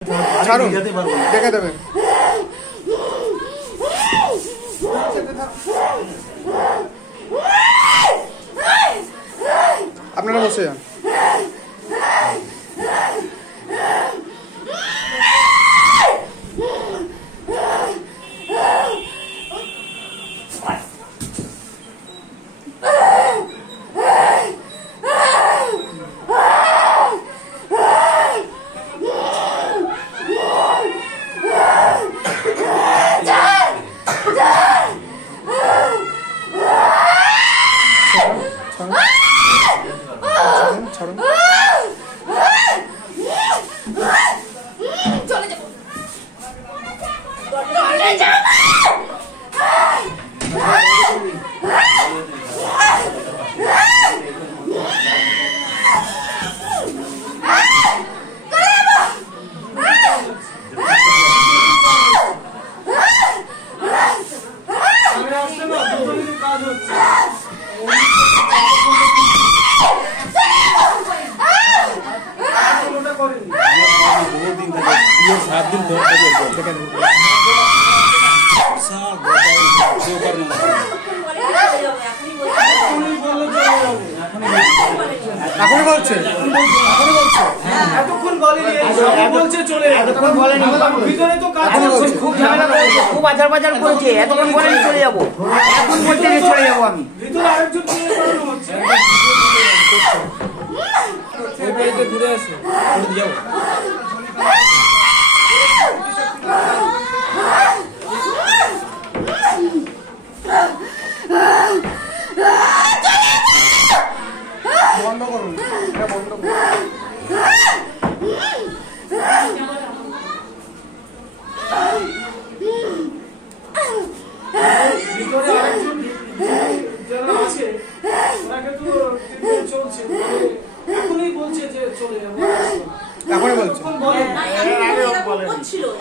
ছাড়ুন, দেখে দেবেন। আপনারা বসে যান। এখনই বলছে এতক্ষণ বলছে চলে এতক্ষণ বলেনি ভিতরে তো কাজ করছে খুব ঝামেলা করেছে খুব আজার বাজার করেছে এতক্ষণ বলেনি চলে যাব এখন বলতে চলে যাব আমি ভিতরে আরেকজন চলে করানো হচ্ছে ওই বাড়িতে ঘুরে আসো ঘুরে যাও বন্ধ করুন এটা বন্ধ করুন ভিতরে আরেকজন যারা আছে ওনাকে তো চলছে এখনই বলছে যে চলে যাবো এখনই বলছে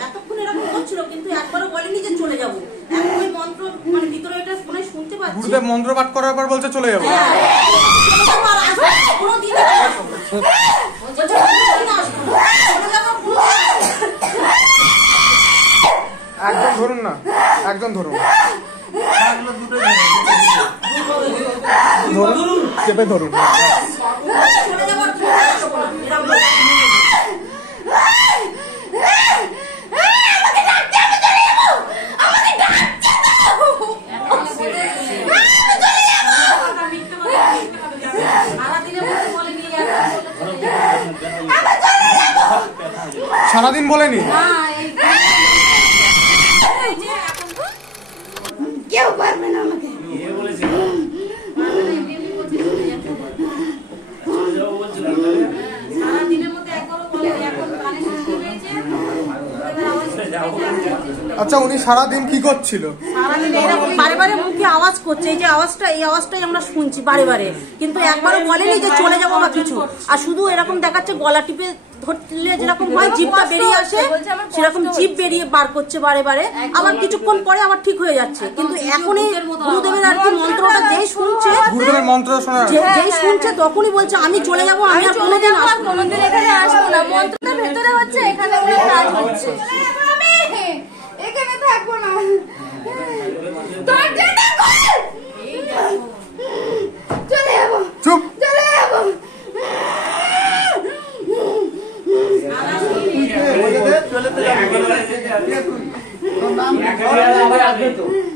এতক্ষণ এরকম করছিল কিন্তু একবারও বলেনি যে চলে যাবো এখন ওই মন্ত্র মানে ভিতরে এটা ফোনে শুনতে পাচ্ছি গুরুদেব মন্ত্র পাঠ করার পর বলছে চলে যাবো একজন ধরুন না একজন ধরুন ধরুন চেপে ধরুন সারাদিন বলেনি কেউ পারবে না আমাকে আচ্ছা উনি সারাদিন কি করছিল সারাদিন এরকম বারে বারে মুখে আওয়াজ করছে এই যে আওয়াজটা এই আওয়াজটাই আমরা শুনছি বারে বারে কিন্তু একবারও বলেনি যে চলে যাবো বা কিছু আর শুধু এরকম দেখাচ্ছে গলা টিপে ধরলে যেরকম হয় জিভটা বেরিয়ে আসে সেরকম জিভ বেরিয়ে বার করছে বারে বারে আবার কিছুক্ষণ পরে আবার ঠিক হয়ে যাচ্ছে কিন্তু এখনই গুরুদেবের আর কি মন্ত্রটা যেই শুনছে গুরুদেবের মন্ত্র শোনা যেই শুনছে তখনই বলছে আমি চলে যাবো আমি আর কোনোদিন আসবো কোনোদিন এখানে আসবো না মন্ত্রটা ভেতরে হচ্ছে এখানে ওনার কাজ হচ্ছে এখানে থাকবো না চলে যাবো চুপ চলে যাবো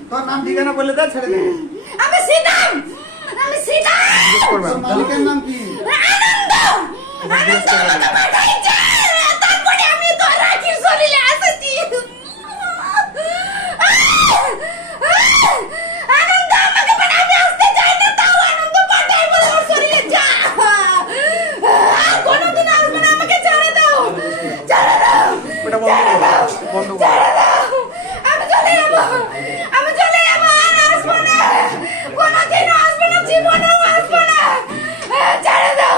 তোর নাম ঠিকানা বলে দে ছেড়ে দে আমি সীতাম আমি সীতাম মালিকের নাম কি তারপরে আমি তো রাখির শরীরে আসছি আনন্দ আমাকে মানে আমি আসতে চাই না তাও আনন্দ পাঠাই বলে ওর শরীরে যা আর কোনোদিন আসবে না আমাকে ছেড়ে দাও ছেড়ে দাও এটা বন্ধ করো আমি চলে যাবো আর আসবো না কোনোদিন আসবো না জীবনেও আসবো না ছেড়ে দাও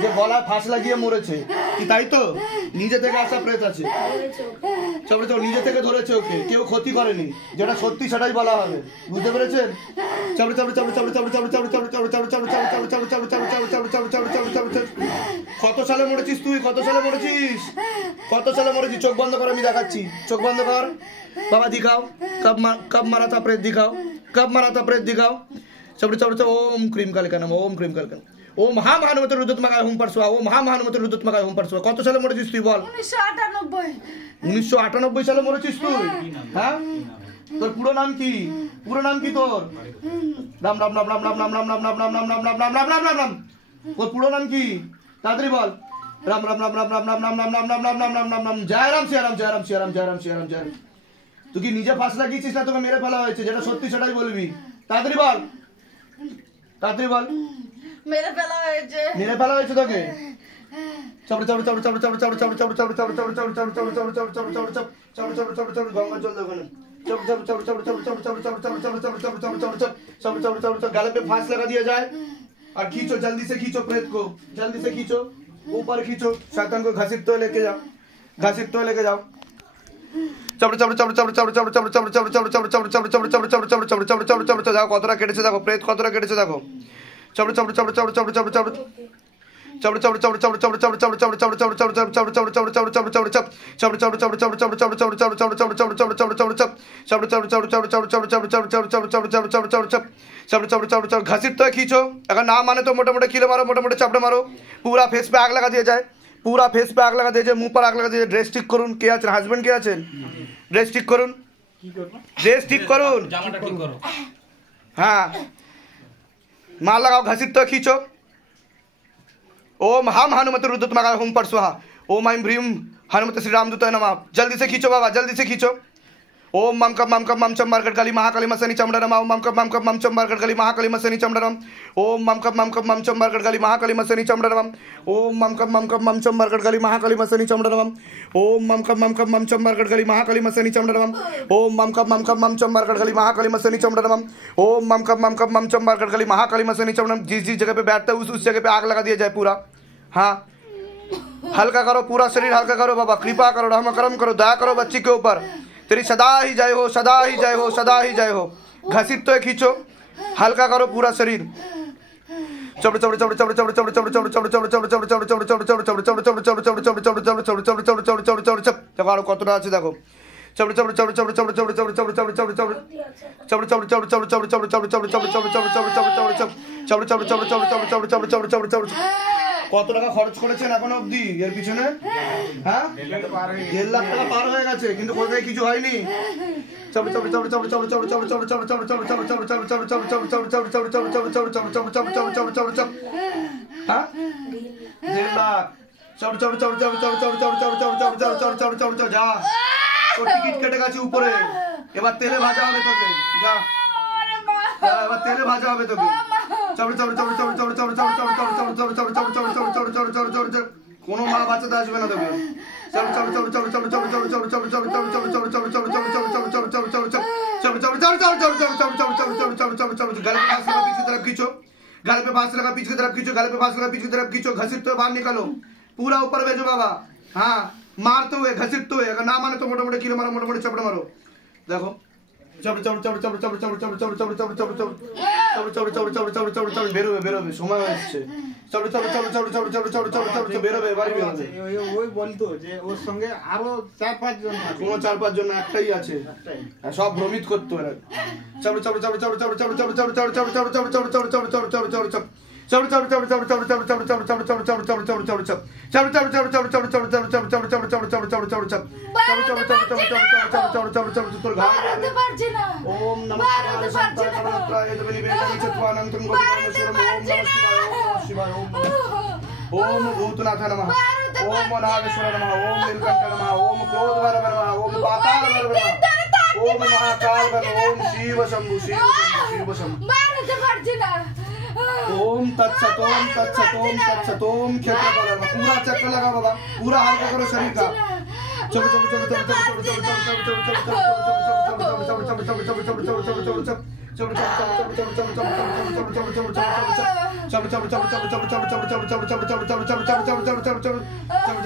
যে গলায় ফাঁস লাগিয়ে মরেছে, কি তাই তো? নিজে থেকে আসা প্রেত আছে, নিজে থেকে ধরেছে ওকে, কেউ ক্ষতি করেনি, যেটা সত্যি সেটাই বলা হবে, বুঝতে পেরেছেন? কত সালে মরেছিস তুই? কত সালে মরেছিস? কত সালে মরেছিস? চোখ বন্ধ কর, আমি দেখাচ্ছি, চোখ বন্ধ কর বাবা, দিখাও कब मरा था प्रेत, दिखाओ कब मरा था प्रेत, दिखाओ। ओम क्रीम कालिका नमः, ओम क्रीम कालिका, ओम महाभानुमते रुद्रत्मकाय होम परसुआ, ओम महाभानुमते रुद्रत्मकाय होम परसुआ। কত সালে মরেছিস তুই বল? 1998 সালে মরেছিস তুই। হ্যাঁ, তোর পুরো নাম কি? পুরো নাম কি তোর? রাম রাম রাম রাম রাম রাম রাম রাম রাম রাম রাম রাম রাম রাম রাম রাম রাম রাম। তোর পুরো নাম কি? তাড়াতাড়ি বল। রাম রাম রাম রাম রাম রাম রাম রাম রাম রাম রাম রাম রাম রাম রাম। জয় রাম সিয়া রাম, জয় রাম সিয়া রাম, জয় রাম সিয়া রাম, জয় রাম। তুই কি নিজে ফাঁস লাগিয়েছিস না তোকে মেরে ফেলা হয়েছে? যেটা সত্যি সেটাই বলবি, তাড়াতাড়ি বল, তাড়াতাড়ি বল। মেরে ফেলা হয়েছে, মেরে ফেলা হয়েছে তোকে। গঙ্গা জল ওখানে गले पे फांस लगा दिया जाए और खींचो, जल्दी से खींचो प्रेत को, जल्दी से खींचो, ऊपर खींचो, शैतान को घसीटते हुए लेके जाओ, घसीटते हुए लेके जाओ। যাও কতটা কেটেছে দেখো, প্রেত কতটা কেটেছে দেখো। घसीटते खींचो, अगर ना माने तो मोटे मोटे कीले मारो, मोटे मोटे चापड़े मारो, पूरा फेस पे आग लगा दिया जाए, पूरा फेस पे आग लगा दिया जाए, मुंह पर आग लगा दिया जाए। ड्रेस ठीक করুন, কে আছেন? হাজবেন্ড কে আছেন? ड्रेस ठीक করুন, ड्रेस ठीक করুন, জামাটা ঠিক করো। हाँ, मार लगाओ, घसीटते खींचो। ओम हम हनुमते रुद्रत्मकाय होम परस्वाहा, ओम ऐं ह्रीं हनुमते श्री रामदूताय नमः। जल्दी से खींचो बाबा, जल्दी से खींचो। ओम मम कम चम मार्गट महाकाली मसनी चमड़ा नमः, ओम मम कम चम मार्गट महाकाली मसनी चमड़ा नमः, ओम मम कम चम मार्गट महाकाली मसनी चमड़ा नमः, ओम मम कम चम मार्गट महाकाली मसनी चमड़ा नमः, ओम मम कम चम मार्गट महाकाली मसनी चमड़ा नमः, ओम मम कम चम मार्गट महाकाली मसनी चमड़ा नमः, ओम मम कम चम मार्गट महाकाली मसनी चमड़ा। जिस जगह पे बैठता है उस जगह पे आग लगा दिया जाए पूरा। हाँ, हल्का करो, पूरा शरीर हल्का करो बाबा, कृपा करो, रहम करम करो, दया करो बच्ची के ऊपर, तेरी सदा ही जय हो, सदा ही जय हो, सदा ही जय हो। घसीटते खींचो, हल्का करो पूरा शरीर। কতটা আছে দেখো। কত টাকা খরচ করেছেন এখনো অবধি এর পিছনে? হ্যাঁ, 1.5 লাখ টাকা পার হয়ে গেছে, কিন্তু কোথায় কিছু হয়নি। হ্যাঁ, 1.5 লাখ। যা, তোর টিকিট কেটে গেছে উপরে, এবার তেলে ভাজা হবে তোকে, যা এবার তেলে ভাজা হবে তোকে। কোনো মা বাচ্চাতে আসবে না তোকে। गाले पे फांस लगा पीछे की तरफ खींचो, गाले पे फांस लगा पीछे की तरफ खींचो, घसीटते हुए बाहर निकालो, पूरा ऊपर भेजो बाबा। हाँ, मारते हुए, घसीटते हुए, अगर ना माने तो मोटे मोटे कीले मारो, मोटे मोटे चपड़े मारो। देखो, বেরোবে বেরোবে, সময় হচ্ছে। বেরোবে, বাড়ি বেরোবে। ওই বলতো যে ওর সঙ্গে আরো 4-5 জন আছে। কোনো 4-5 জন একটাই আছে, সব ভ্রমিত করতো এরা। ओम नमः शिवाय, ओम भूतनाथ नमः, ओम नागेश्वर नमः, ओम नीलकंठ नमः, ओम क्रोधवर नमः, ओम पाताल नमः, ओम महाकाल नमः, ओम शिव शंभु, शिव शंभु। ओम तत्सत, ओम तत्सत, ओम तत्सत, ओम क्षेत्रपाल नमः। पूरा चक्कर लगा बाबा, पूरा हल्का करो शरीर का,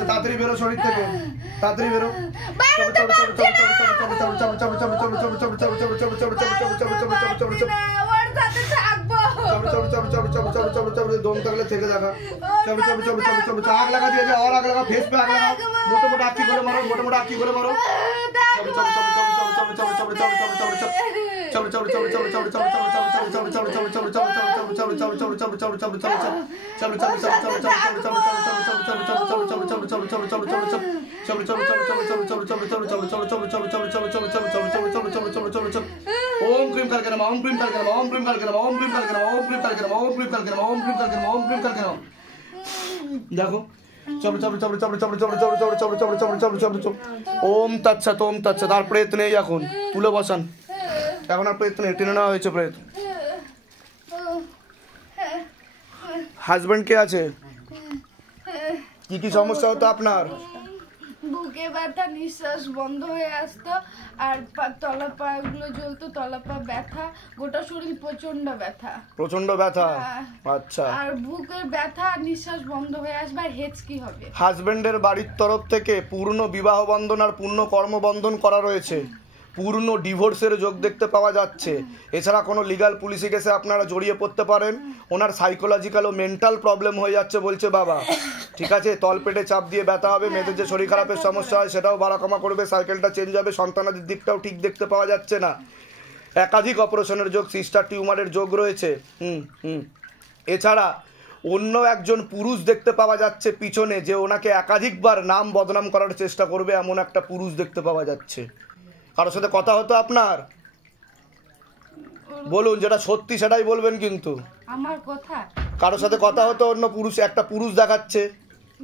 তাড়াতাড়ি বেরো শরীর থেকে, তাড়াতাড়ি বেরো। দম থাকলে থেকে দেখা। আগ লাগা দিয়ে যাও, আর আগ লাগা, ফেস পে আগ লাগা, মোটো মোটো আঁকি করে মারো, মোটো মোটো আঁকি করে মারো। ओम क्रीम करके नमः, ओम क्रीम करके नमः, ओम क्रीम करके नमः, ओम क्रीम करके नमः, ओम क्रीम करके नमः, ओम क्रीम करके नमः, ओम क्रीम करके नमः, ओम क्रीम करके नमः। देखो ओम तत्सत, ओम तत्सत। আর প্রেত নেই এখন, তুলে বসান। এখন আর প্রেত নেই, টেনে নেওয়া হয়েছে প্রেত। হাজবেন্ড কে আছে? কি কি সমস্যা হতো আপনার? বুকে ব্যথা, নিঃশ্বাস বন্ধ হয়ে আসতো, আর তলা পাগুলো জ্বলতো, তলা পা ব্যথা, গোটা শরীর প্রচন্ড ব্যথা। প্রচন্ড ব্যথা? আচ্ছা। আর বুকের ব্যথা, নিঃশ্বাস বন্ধ হয়ে আসবে, আর হেঁচকি হবে। হাজবেন্ডের বাড়ির তরফ থেকে পূর্ণ বিবাহ বন্ধন আর পূর্ণ কর্মবন্ধন করা রয়েছে, পূর্ণ ডিভোর্সের যোগ দেখতে পাওয়া যাচ্ছে। এছাড়া কোনো লিগাল পুলিশি কেসে আপনারা জড়িয়ে পড়তে পারেন। ওনার সাইকোলজিক্যাল ও মেন্টাল প্রবলেম হয়ে যাচ্ছে বলছে বাবা। ঠিক আছে, তলপেটে চাপ দিয়ে ব্যথা হবে, মেয়েদের যে শরীর খারাপের সমস্যা হয় সেটাও বাড়াকমা করবে, সাইকেলটা চেঞ্জ হবে, সন্তানাদের দিকটাও ঠিক দেখতে পাওয়া যাচ্ছে না। একাধিক অপারেশনের যোগ, সিস্টার টিউমারের যোগ রয়েছে। এছাড়া অন্য একজন পুরুষ দেখতে পাওয়া যাচ্ছে পিছনে, যে ওনাকে একাধিকবার নাম বদনাম করার চেষ্টা করবে, এমন একটা পুরুষ দেখতে পাওয়া যাচ্ছে। কারোর সাথে কথা হতো আপনার? বলুন, যেটা সত্যি সেটাই বলবেন কিন্তু। আমার কথা কারোর সাথে কথা হতো? অন্য পুরুষ, একটা পুরুষ দেখাচ্ছে।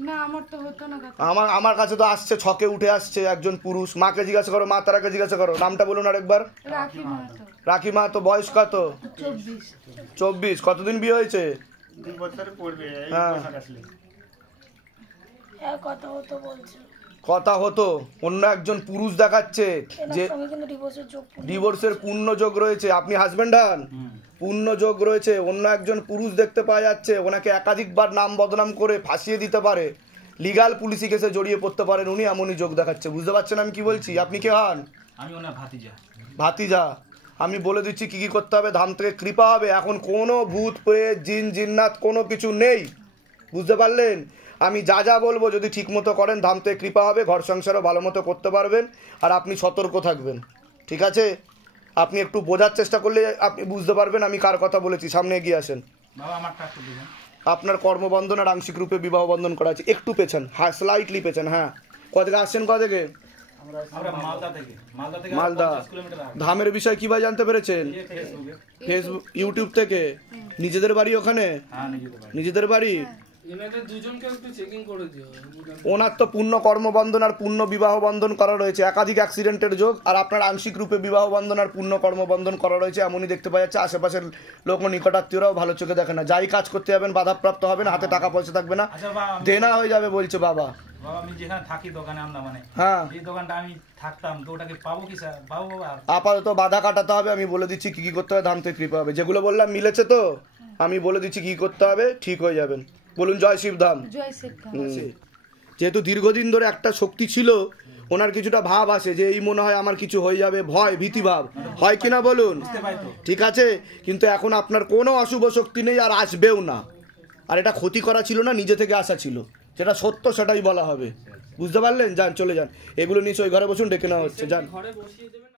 না, আমার তো হতো না কথা। আমার কাছে তো আসছে, ছকে উঠে আসছে একজন পুরুষ। মাকে জিজ্ঞাসা করো, মা তারাকে জিজ্ঞাসা করো। নামটা বলুন আরেকবার। রাখি মাহাতো। রাখি মাহাতো। বয়স কত? 24। 24। কতদিন বিয়ে হয়েছে? 2 বছর পড়বে এই হ্যাঁ। বছর আসলে। হ্যাঁ, কথা হতো বলছে। কথা হতো। অন্য একজন পুরুষ দেখাচ্ছে যে ডিভোর্সের পূর্ণ যোগ রয়েছে। আপনি হাজবেন্ড হন, পূর্ণ যোগ রয়েছে। অন্য একজন পুরুষ দেখতে পাওয়া যাচ্ছে, ওনাকে একাধিকবার নাম বদনাম করে ফাঁসিয়ে দিতে পারে, লিগাল পুলিশি কেসে জড়িয়ে পড়তে পারেন উনি, এমনই যোগ দেখাচ্ছে। বুঝতে পারছেন আমি কি বলছি? আপনি কে হন? আমি ওনার ভাতিজা। ভাতিজা। আমি বলে দিচ্ছি কি কি করতে হবে। ধাম থেকে কৃপা হবে। এখন কোনো ভূত প্রেত জিন জিন্নাত কোনো কিছু নেই, বুঝতে পারলেন? আমি যা যা বলবো যদি ঠিক মতো করেন, ধাম থেকে কৃপা হবে, ঘর সংসারও ভালো মতো করতে পারবেন। আর আপনি সতর্ক থাকবেন, ঠিক আছে? আপনি একটু বোঝার চেষ্টা করলে আপনি বুঝতে পারবেন আমি কার কথা বলেছি। সামনে এগিয়ে আসেন। বাবা আমারটা একটু দিবেন। আপনার কর্মবন্ধন আর আংশিক রূপে বিবাহ বন্ধন করা আছে। একটু পেছন, হ্যাঁ, স্লাইটলি পেছন। হ্যাঁ, কোথা আসছেন? কোথা থেকে? আমরা মালদা থেকে। মালদা। 50 কিলোমিটার আগে। ধামের বিষয় কিভাবে জানতে পেরেছেন? ফেসবুক, ইউটিউব থেকে। নিজেদের বাড়ি ওখানে? হ্যাঁ, নিজেদের বাড়ি। নিজেদের বাড়ি। এনাদের দুজনকে একটু চেকিং করে দিও। ওনার তো পূর্ণ কর্মবন্ধন আর পূর্ণ বিবাহ বন্ধন করা রয়েছে, একাধিক অ্যাক্সিডেন্টের যোগ। আর আপনার আংশিক রূপে বিবাহ বন্ধন আর পূর্ণ কর্মবন্ধন করা রয়েছে, এমনই দেখতে পাওয়া যাচ্ছে। আশেপাশের লোক ও নিকটাত্মীয়রাও ভালো চোখে দেখে না। যাই কাজ করতে যাবেন বাধাপ্রাপ্ত হবেন, হাতে টাকা পয়সা থাকবে না, আচ্ছা বাবা, দেনা হয়ে যাবে বলছে বাবা। বাবা আমি যেখানে থাকি দোকানে আন্দামানে, হ্যাঁ, এই দোকানটা আমি থাকতাম, তো ওটাকে পাবো কি স্যার? পাবো বাবা? আপাতত বাধা কাটাতে হবে। আমি বলে দিচ্ছি কি কি করতে হবে, ধাম থেকে কৃপা হবে। যেগুলো বললাম মিলেছে তো? আমি বলে দিচ্ছি কি করতে হবে, ঠিক হয়ে যাবেন। বলুন জয় শিবধাম। জয় শিবধাম। যেহেতু দীর্ঘদিন ধরে একটা শক্তি ছিল, ওনার কিছুটা ভাব আসে যে এই মনে হয় আমার কিছু হয়ে যাবে, ভয় ভীতি ভাব হয় কিনা বলুন? ঠিক আছে, কিন্তু এখন আপনার কোনো অশুভ শক্তি নেই আর আসবেও না। আর এটা ক্ষতি করা ছিল না, নিজে থেকে আসা ছিল। যেটা সত্য সেটাই বলা হবে, বুঝতে পারলেন? যান, চলে যান। এগুলো নিয়ে ওই ঘরে বসুন, ডেকে নেওয়া হচ্ছে। যান। ঘরে বসিয়ে দেবেন।